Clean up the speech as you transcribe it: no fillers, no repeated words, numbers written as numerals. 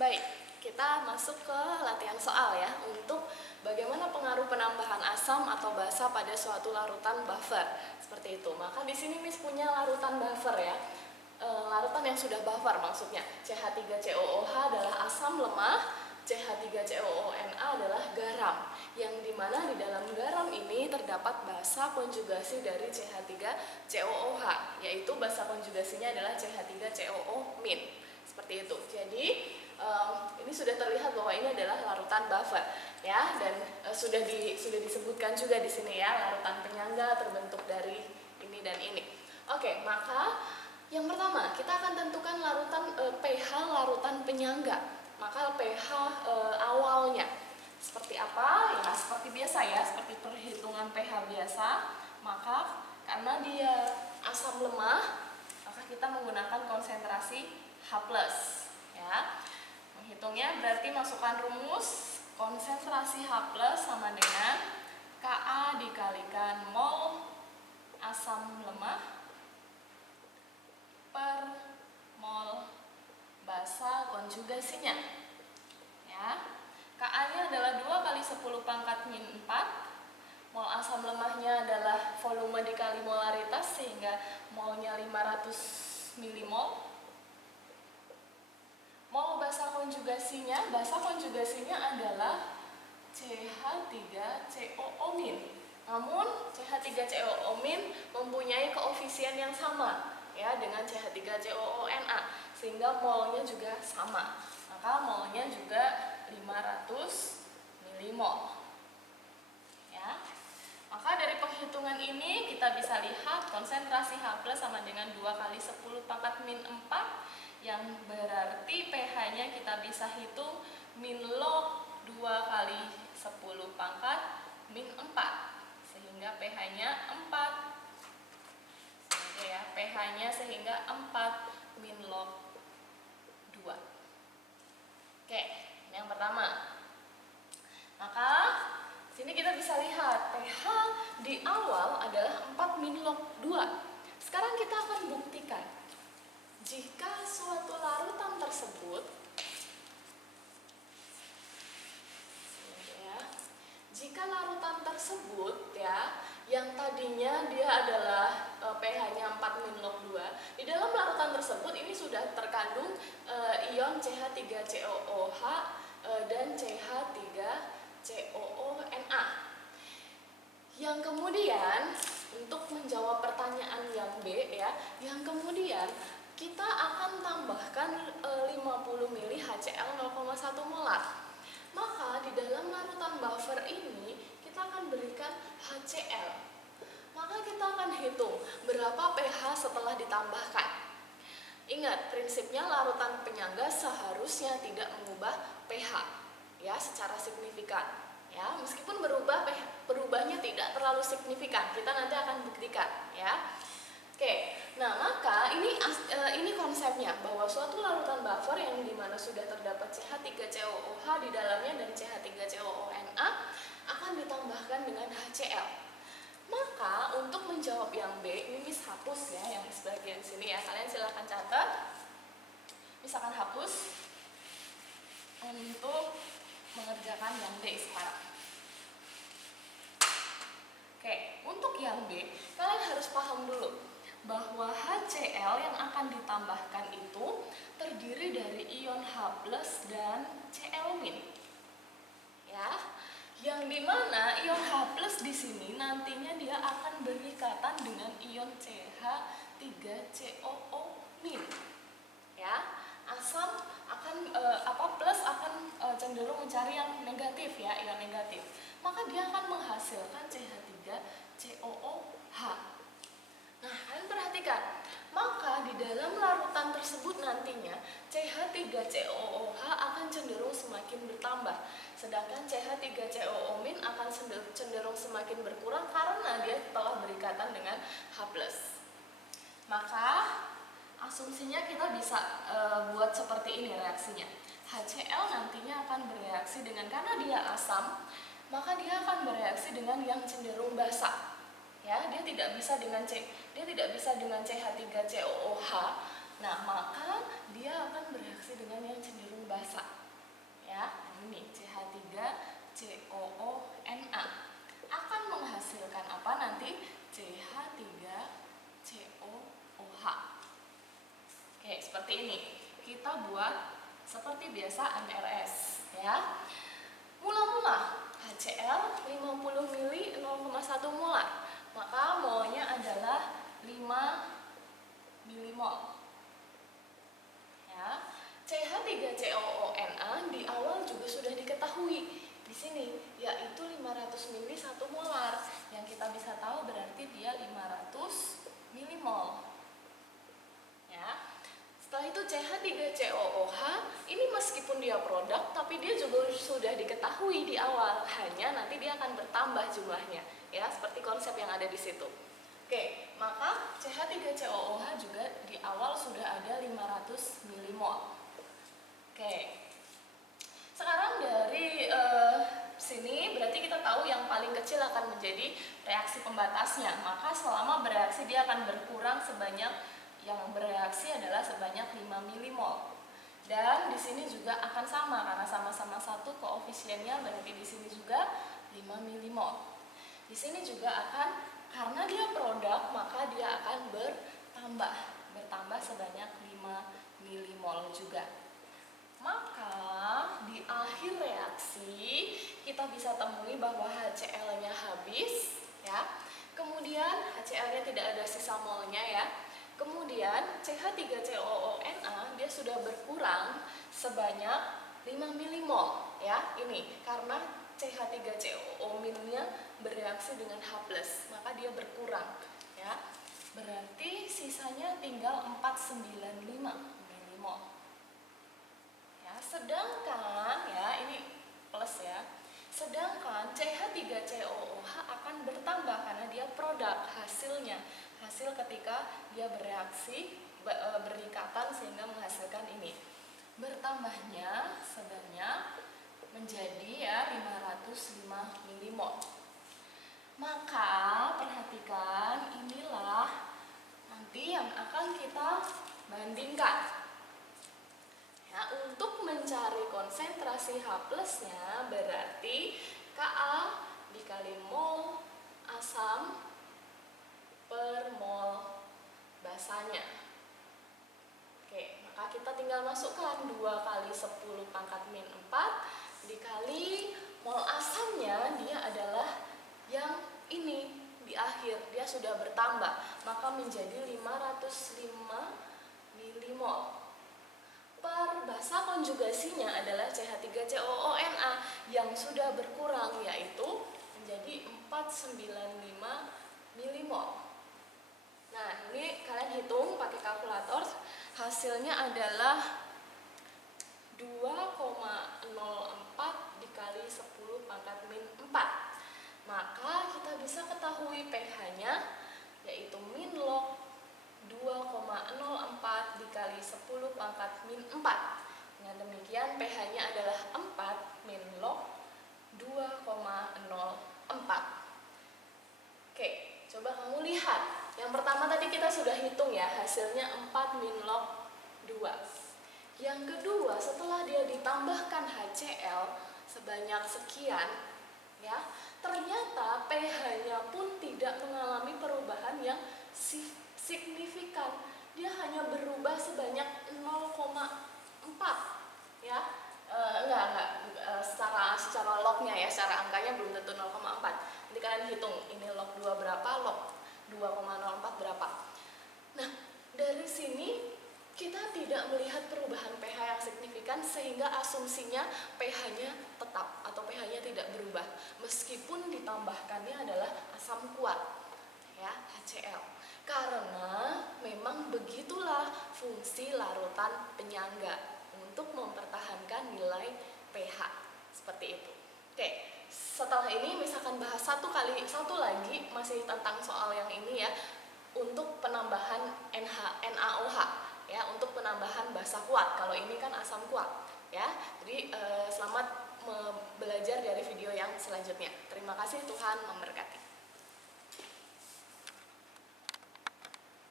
Baik, kita masuk ke latihan soal ya untuk bagaimana pengaruh penambahan asam atau basa pada suatu larutan buffer. Seperti itu. Maka di sini Miss punya larutan buffer ya. Larutan yang sudah buffer maksudnya. CH3COOH adalah asam lemah, CH3COONA adalah garam. Yang dimana di dalam garam ini terdapat basa konjugasi dari CH3COOH, yaitu basa konjugasinya adalah CH3COO-. Seperti itu. Jadi ini sudah terlihat bahwa ini adalah larutan buffer ya, dan sudah disebutkan juga di sini ya, larutan penyangga terbentuk dari ini dan ini. Oke, maka yang pertama kita akan tentukan larutan pH larutan penyangga. Maka pH awalnya seperti apa? Ya seperti biasa ya, seperti perhitungan pH biasa. Maka karena dia asam lemah, maka kita menggunakan konsentrasi H+, ya. Menghitungnya berarti masukkan rumus konsentrasi H+ sama dengan Ka dikalikan mol asam lemah per mol basa konjugasinya. Ya. Ka-nya adalah 2 kali 10 pangkat min 4. Mol asam lemahnya adalah volume dikali molaritas sehingga molnya 500 milimol. Mol basa konjugasinya adalah CH3COO-. Namun CH3COO- mempunyai koefisien yang sama ya dengan CH3COONA, sehingga molnya juga sama. Maka molnya juga 500 milimol. Ya. Maka dari penghitungan ini kita bisa lihat konsentrasi H+ sama dengan 2 kali 10 pangkat min 4, yang berarti pH-nya kita bisa hitung min log 2 kali 10 pangkat min 4, sehingga pH-nya 4. Sehingga ya, pH-nya sehingga 4 min log 2. Oke, yang pertama. Maka sini kita bisa lihat pH di awal adalah 4 min log 2. Sekarang kita akan buktikan jika suatu larutan tersebut ya, yang tadinya dia adalah pH-nya 4 min log 2, di dalam larutan tersebut ini sudah terkandung ion CH3COOH dan CH3COONA. Yang kemudian untuk menjawab pertanyaan yang B ya, yang kemudian kita akan tambahkan 50 ml HCl 0,1 molar. Maka di dalam larutan buffer ini kita akan berikan HCl. Maka kita akan hitung berapa pH setelah ditambahkan. Ingat, prinsipnya larutan penyangga seharusnya tidak mengubah pH ya secara signifikan. Ya, meskipun berubahnya tidak terlalu signifikan. Kita nanti akan buktikan ya. Oke, nah maka ini konsepnya bahwa suatu larutan buffer yang dimana sudah terdapat CH3COOH di dalamnya dan CH3COONA akan ditambahkan dengan HCl. Maka untuk menjawab yang B, ini Miss hapus ya yang di bagian sini ya. Kalian silahkan catat. Misalkan hapus untuk mengerjakan yang D sekarang. Oke, untuk yang B, kalian harus paham dulu bahwa HCl yang akan ditambahkan itu terdiri dari ion H+ dan Cl-. Ya, yang dimana ion H+ di sini nantinya dia akan berikatan dengan ion CH3COO-. Ya, asam akan plus akan cenderung mencari yang negatif ya, ion negatif. Maka dia akan menghasilkan CH3COOH. Nah, kalian perhatikan, maka di dalam larutan tersebut nantinya CH3COOH akan cenderung semakin bertambah, sedangkan CH3COO- akan cenderung semakin berkurang karena dia telah berikatan dengan H+. Maka asumsinya kita bisa buat seperti ini reaksinya. HCl nantinya akan bereaksi dengan, karena dia asam, maka dia akan bereaksi dengan yang cenderung basa. Ya, dia tidak bisa dengan CH3COOH. Nah, maka dia akan bereaksi dengan yang cenderung basa. ini. Kita buat seperti biasa MRS ya. Mula-mula HCl 50 mili 0,1 molar. Maka molnya adalah 5 milimol. Ya. CH3COONa di awal juga sudah diketahui di sini, yaitu 500 mili 1 molar. Yang kita bisa tahu berarti dia 500 milimol. Ya. Setelah itu CH3COOH, ini meskipun dia produk, tapi dia juga sudah diketahui di awal. Hanya nanti dia akan bertambah jumlahnya, ya, seperti konsep yang ada di situ. Oke, maka CH3COOH juga di awal sudah ada 500 milimol. Oke, sekarang dari sini berarti kita tahu yang paling kecil akan menjadi reaksi pembatasnya. Maka selama bereaksi dia akan berkurang sebanyak, yang bereaksi adalah sebanyak 5 milimol. Dan di sini juga akan sama karena sama-sama satu koefisiennya, berarti di sini juga 5 milimol. Di sini juga akan, karena dia produk, maka dia akan bertambah sebanyak 5 milimol juga. Maka di akhir reaksi kita bisa temui bahwa HCl-nya habis, ya. Kemudian HCl-nya tidak ada sisa molnya, ya. Kemudian CH3COONa dia sudah berkurang sebanyak 5 milimol, ya. Ini karena CH3COO-nya bereaksi dengan H+, maka dia berkurang, ya. Berarti sisanya tinggal 495 milimol. Ya, sedangkan ya ini plus ya. Sedangkan CH3COOH akan bertambah karena dia produk hasilnya. Hasil ketika dia bereaksi berikatan sehingga menghasilkan ini. Bertambahnya sebanyak menjadi ya 505 milimol. Maka perhatikan, inilah nanti yang akan kita bandingkan. Ya, untuk mencari konsentrasi H+-nya berarti Ka dikali mol asam per mol basanya. Oke, maka kita tinggal masukkan 2 kali 10 pangkat min 4 dikali mol asamnya, dia adalah yang ini di akhir, dia sudah bertambah, maka menjadi 505 milimol. Per basa konjugasinya adalah CH3COONa yang sudah berkurang, yaitu menjadi 495 milimol. Nah, ini kalian hitung pakai kalkulator, hasilnya adalah 2,04 dikali 10 pangkat min 4. Maka kita bisa ketahui pH-nya yaitu min log 2,04 dikali 10 pangkat min 4. Dengan demikian pH-nya adalah 4 min log 2,04. Oke, coba kamu lihat. Yang pertama tadi kita sudah hitung ya, hasilnya 4 min log 2. Yang kedua, setelah dia ditambahkan HCl sebanyak sekian, ya, ternyata pH-nya pun tidak mengalami perubahan yang signifikan. Dia hanya berubah sebanyak 0,4, ya. Secara lognya ya, secara angkanya belum tentu 0,4. Nanti kalian hitung ini log 2 berapa, log 2,04 berapa. Nah, dari sini kita tidak melihat perubahan pH yang signifikan sehingga asumsinya pH-nya tetap atau pH-nya tidak berubah meskipun ditambahkannya adalah asam kuat, ya, HCl. Karena memang begitulah fungsi larutan penyangga untuk mempertahankan nilai pH seperti itu. Oke, setelah ini misalkan bahas satu lagi masih tentang soal yang ini ya, untuk penambahan NaOH. Ya, untuk penambahan basa kuat. Kalau ini kan asam kuat, ya. Jadi selamat belajar dari video yang selanjutnya. Terima kasih, Tuhan memberkati.